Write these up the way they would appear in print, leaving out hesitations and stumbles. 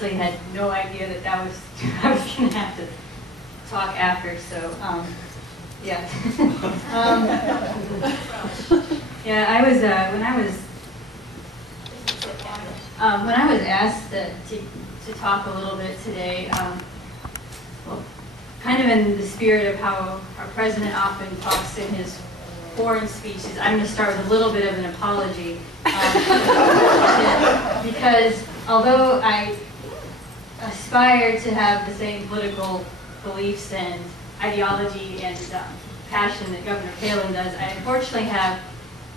honestly had no idea that that was I was going to have to talk after. So yeah, yeah. I was when I was asked to talk a little bit today. Well, kind of in the spirit of how our president often talks in his foreign speeches, I'm going to start with a little bit of an apology. Because although I aspire to have the same political beliefs and ideology and passion that Governor Palin does, I unfortunately have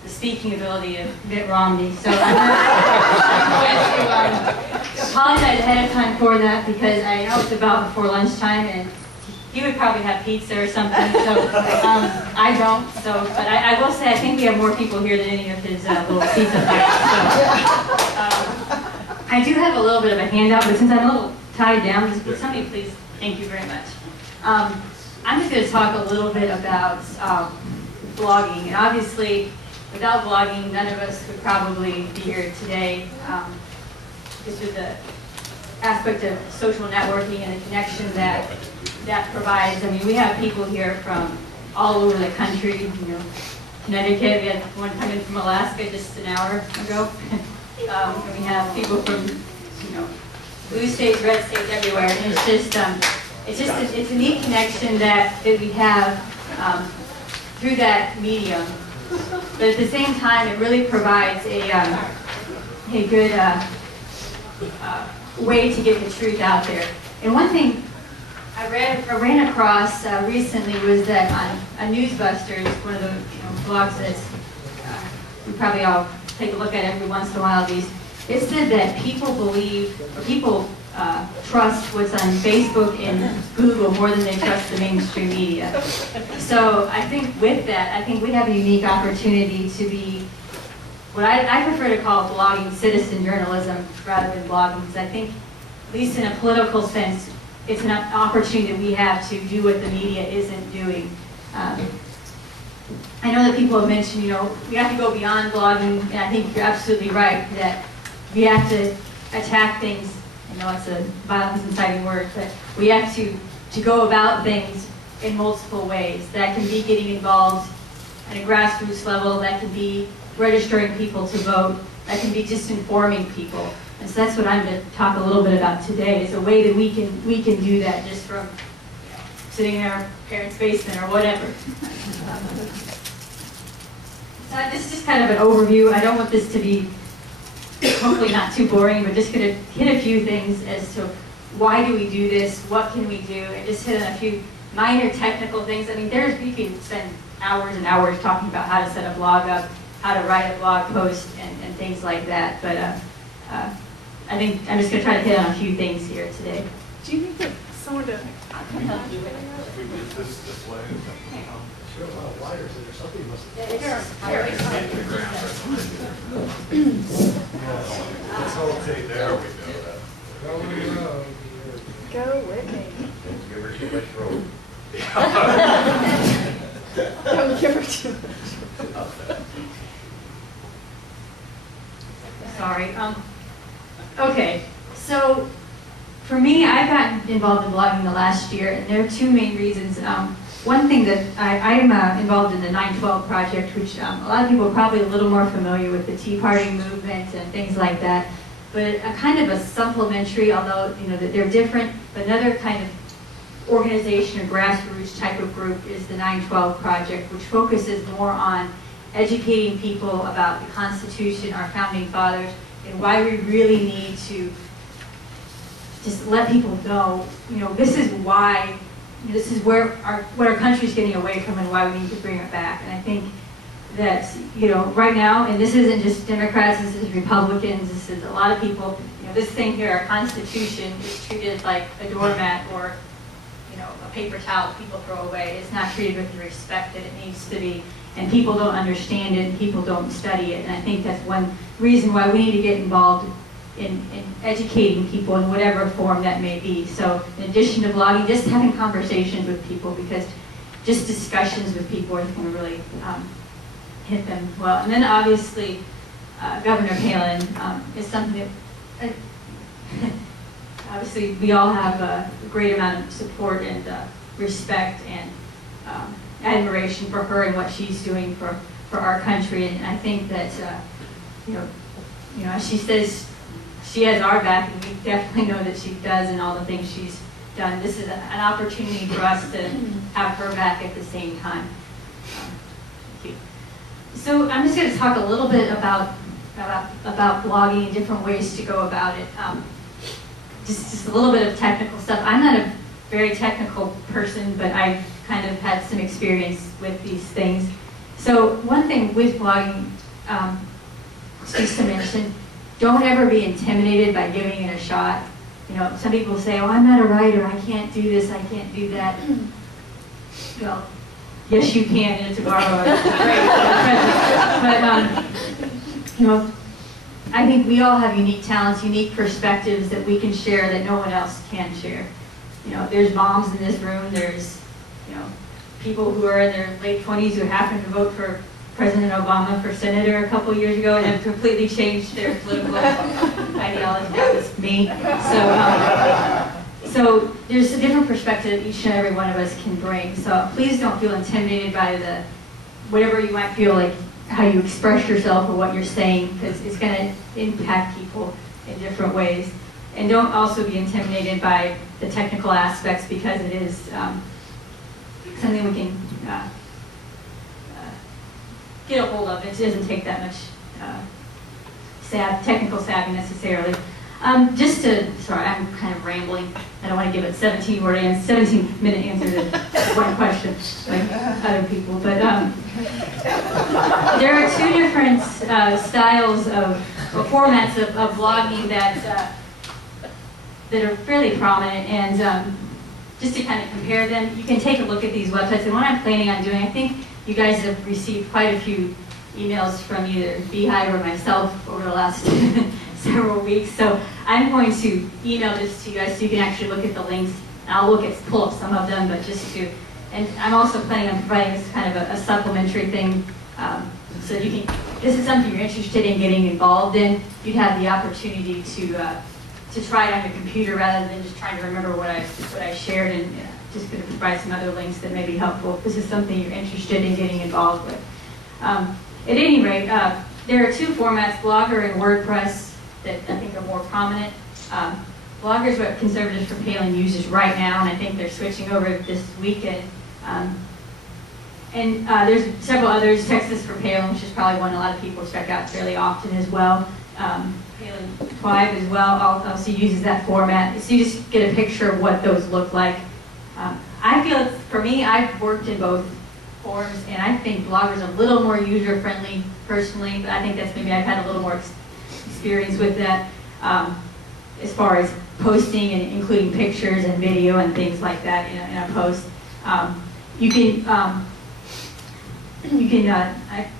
the speaking ability of Mitt Romney. So I'm going to apologize ahead of time for that, because I know it's about before lunchtime and he would probably have pizza or something, so I don't. So, but I will say I think we have more people here than any of his little pizza fights. So, I do have a little bit of a handout, but since I'm a little tied down, would somebody please? Thank you very much. I'm just going to talk a little bit about blogging, and obviously, without blogging, none of us would probably be here today. Just with the aspect of social networking and the connection that provides. I mean, we have people here from all over the country. You know, Connecticut. We had one coming from Alaska just an hour ago. And we have people from, you know, blue states, red states, everywhere. And it's a neat connection that we have through that medium. But at the same time, it really provides a good way to get the truth out there. And one thing I ran across recently was that on Newsbusters, one of the blogs that we probably all take a look at every once in a while. It said that people believe, or people trust what's on Facebook and Google more than they trust the mainstream media. So I think with that, I think we have a unique opportunity to be what I prefer to call blogging citizen journalism rather than blogging, because I think, at least in a political sense, it's an opportunity that we have to do what the media isn't doing. I know that people have mentioned, we have to go beyond blogging, and I think you're absolutely right that we have to attack things. I know it's a violence inciting word, but we have to go about things in multiple ways. That can be getting involved at a grassroots level, that can be registering people to vote, that can be just informing people. And so that's what I'm going to talk a little bit about today, is a way that we can do that just from sitting in our parents' basement or whatever. So this is just kind of an overview. I don't want this to be hopefully not too boring, but just going to hit a few things as to why do we do this, what can we do, and just hit on a few minor technical things. I mean, you can spend hours and hours talking about how to set a blog up, how to write a blog post, and things like that. But I think I'm just going to try to hit on a few things here today. Do you need someone to? I can help you with it. If we get this way. Sure, wires or something must have. Let's all take there we go. Go Whitney. Give her too much rope. Don't give her too much. Sorry. Okay, so for me, I've gotten involved in blogging the last year, and there are two main reasons. One thing that I'm involved in the 9/12 project, which a lot of people are probably a little more familiar with, the Tea Party movement and things like that. But a kind of a supplementary, although that they're different, but another kind of organization or grassroots type of group is the 9/12 project, which focuses more on educating people about the Constitution, our founding fathers, and why we really need to just let people know, this is why, this is what our country's getting away from and why we need to bring it back. And I think that, right now, and this isn't just Democrats, this is Republicans, this is a lot of people, this thing here, our Constitution, is treated like a doormat or, a paper towel people throw away. It's not treated with the respect that it needs to be. And people don't understand it, and people don't study it. And I think that's one reason why we need to get involved in educating people in whatever form that may be. So in addition to blogging, just having conversations with people, because just discussions with people is going to really hit them well. And then obviously, Governor Palin is something that obviously we all have a great amount of support and respect and admiration for her and what she's doing for our country. And I think that, you know, as she says, she has our back, and we definitely know that she does, and all the things she's done. This is an opportunity for us to have her back at the same time. Thank you. So I'm just going to talk a little bit about blogging and different ways to go about it. Just a little bit of technical stuff. I'm not a very technical person, but I've kind of had some experience with these things. So one thing with blogging, just to mention, don't ever be intimidated by giving it a shot. You know, some people say, oh, I'm not a writer, I can't do this, I can't do that. Well, yes you can, and it's a borrow. But, you know, I think we all have unique talents, unique perspectives that we can share that no one else can share. You know, there's moms in this room, there's, you know, people who are in their late 20s who happened to vote for President Obama for senator a couple years ago and have completely changed their political ideology. That was me. So there's a different perspective each and every one of us can bring. So please don't feel intimidated by whatever you might feel like, how you express yourself or what you're saying, because it's going to impact people in different ways. And don't also be intimidated by the technical aspects, because it is something we can get a hold of. It doesn't take that much technical savvy necessarily. Sorry, I'm kind of rambling. I don't want to give it 17-minute answer to one question like other people. But there are two different styles or formats of blogging that are fairly prominent, and just to kind of compare them, you can take a look at these websites. And what I'm planning on doing, I think you guys have received quite a few emails from either Beehive or myself over the last several weeks. So I'm going to email this to you guys so you can actually look at the links. And I'll pull up some of them, but and I'm also planning on providing this kind of a supplementary thing, so you can, this is something you're interested in getting involved in, you'd have the opportunity to try it on your computer rather than just trying to remember what I shared, and just going to provide some other links that may be helpful if this is something you're interested in getting involved with. At any rate, there are two formats, Blogger and WordPress, that I think are more prominent. Blogger is what Conservatives for Palin uses right now, and I think they're switching over this weekend. There's several others, Texas for Palin, which is probably one a lot of people check out fairly often as well. Palin Twive as well also uses that format, so you just get a picture of what those look like. I feel, for me, I've worked in both forms, and I think Blogger's a little more user-friendly personally, but I think that's maybe I've had a little more experience with that as far as posting and including pictures and video and things like that in a post.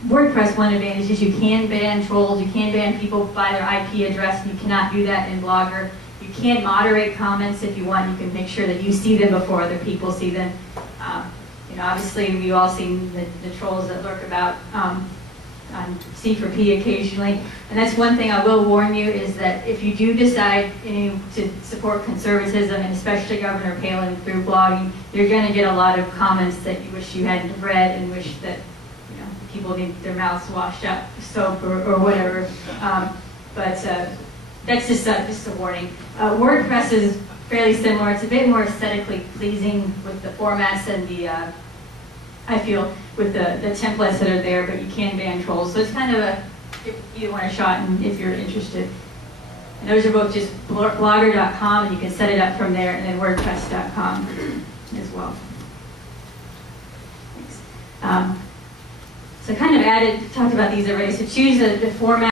WordPress, one advantage is you can ban trolls, you can ban people by their IP address, and you cannot do that in Blogger. You can moderate comments if you want. You can make sure that you see them before other people see them. Obviously we've all seen the trolls that lurk about on C4P occasionally. And that's one thing I will warn you, is that if you do decide to support conservatism, and especially Governor Palin through blogging, you're going to get a lot of comments that you wish you hadn't read and wish that people need their mouths washed out with soap or whatever. That's just a warning. WordPress is fairly similar. It's a bit more aesthetically pleasing with the formats and I feel, with the templates that are there, but you can ban trolls. So it's kind of if you want a shot and if you're interested. And those are both just blogger.com, and you can set it up from there, and then wordpress.com as well. Thanks. So I kind of talked about these already. So choose the format.